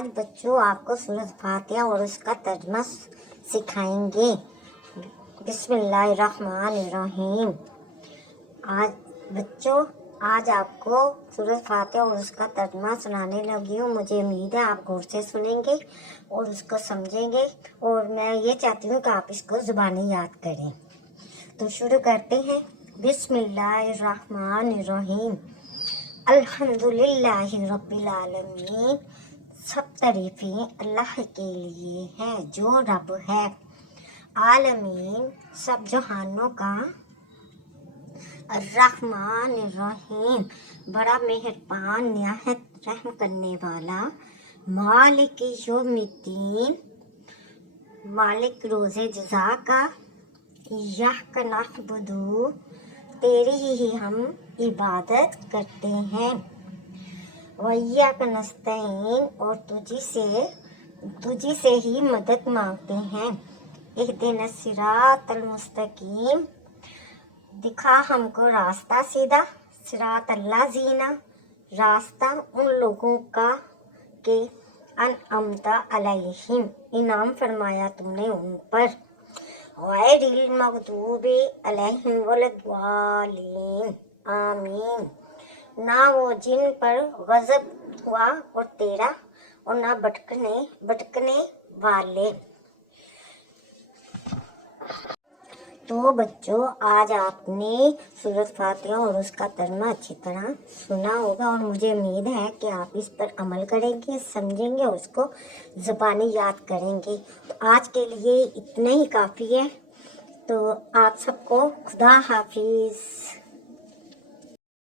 आज बच्चों आपको सूरत फातिहा और उसका तर्जुमा सिखाएंगे। बिस्मिल्लाहिर्रहमानिर्रहीम। आज आपको सूरत फातिहा और उसका तर्जुमा सुनाने लगी हूँ। मुझे उम्मीद है आप गौर से सुनेंगे और उसको समझेंगे, और मैं ये चाहती हूँ कि आप इसको ज़ुबानी याद करें। तो शुरू करते हैं। बिस्मिल्लाहिर्रहमानिर्रहीम। अल्हम्दुलिल्लाहि रब्बिल आलमीन। सब तारीफ़ें अल्लाह के लिए हैं जो रब है। आलमीन सब जहानों का। अर्रहमान रहीम बड़ा मेहरबान निहायत रहम करने वाला। मालिक यौमिद्दीन मालिक रोज़े जज़ा का। इय्याका नअबुदु तेरी ही हम इबादत करते हैं। व इय्याका नस्तईन और तुझी से ही मदद मांगते हैं। इहदिनस सिरातल मुस्तकीम दिखा हमको रास्ता सीधा। सिरात अल्लाज़ीना रास्ता उन लोगों का के अनअमता अलैहिम इनाम फरमाया तूने उन पर। गैरिल मग़दूबि अलैहिम वलद्दालीन आमीन। ना वो जिन पर गज़ब हुआ और तेरा, और ना भटकने वाले। तो बच्चों, आज आपने सूरत फातिहा और उसका तर्जुमा अच्छी तरह सुना होगा, और मुझे उम्मीद है कि आप इस पर अमल करेंगे, समझेंगे और उसको ज़बानी याद करेंगे। तो आज के लिए इतना ही काफ़ी है। तो आप सबको खुदा हाफिज़।